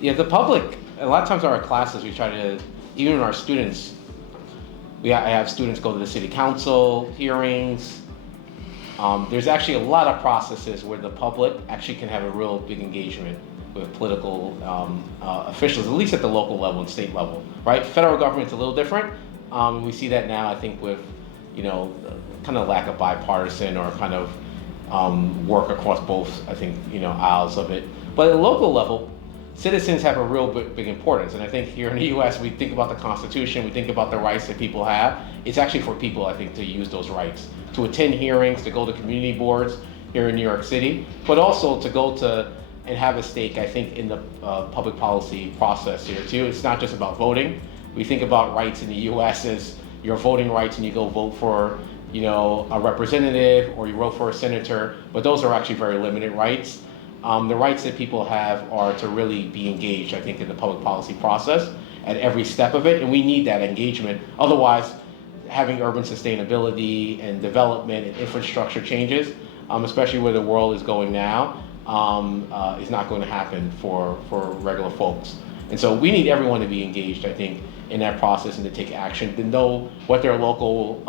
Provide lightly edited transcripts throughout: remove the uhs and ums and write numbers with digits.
Yeah, the public, a lot of times in our classes, we try to, even in our students, I have students go to the city council hearings. There's actually a lot of processes where the public actually can have a real big engagement with political officials, at least at the local level and state level, right? Federal government's a little different. We see that now, I think, with, kind of lack of bipartisan or kind of work across both, I think, aisles of it. But at the local level, citizens have a real big importance. And I think here in the US, we think about the Constitution, we think about the rights that people have. It's actually for people, I think, to use those rights, to attend hearings, to go to community boards here in New York City, but also to go to and have a stake, I think, in the public policy process here too. It's not just about voting. We think about rights in the US as your voting rights and you go vote for, a representative or you vote for a senator, but those are actually very limited rights. The rights that people have are to really be engaged, I think, in the public policy process at every step of it, and we need that engagement. Otherwise, having urban sustainability and development and infrastructure changes, especially where the world is going now, is not going to happen for regular folks. And so we need everyone to be engaged, I think, in that process and to take action, to know what their local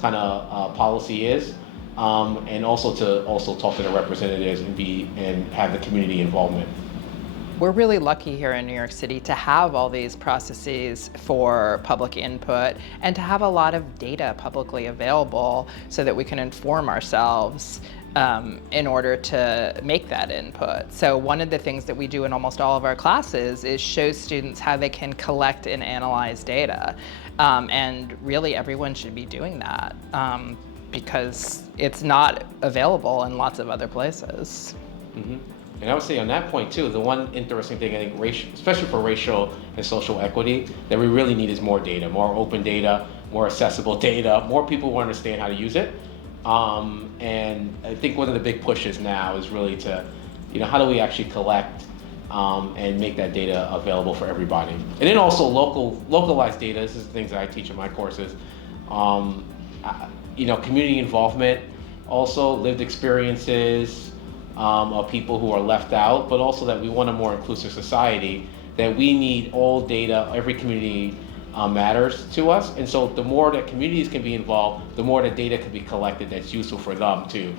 policy is, and also to talk to the representatives and have the community involvement. We're really lucky here in New York City to have all these processes for public input and to have a lot of data publicly available so that we can inform ourselves in order to make that input. So one of the things that we do in almost all of our classes is show students how they can collect and analyze data. And really everyone should be doing that because it's not available in lots of other places. Mm-hmm. And I would say on that point too, the one interesting thing I think, especially for racial and social equity, that we really need is more data, more open data, more accessible data, more people who understand how to use it. And I think one of the big pushes now is really to, how do we actually collect and make that data available for everybody? And then also localized data. This is the things that I teach in my courses. Community involvement, also lived experiences of people who are left out, but also that we want a more inclusive society, that we need all data, every community matters to us. And so the more that communities can be involved, the more that data can be collected that's useful for them too.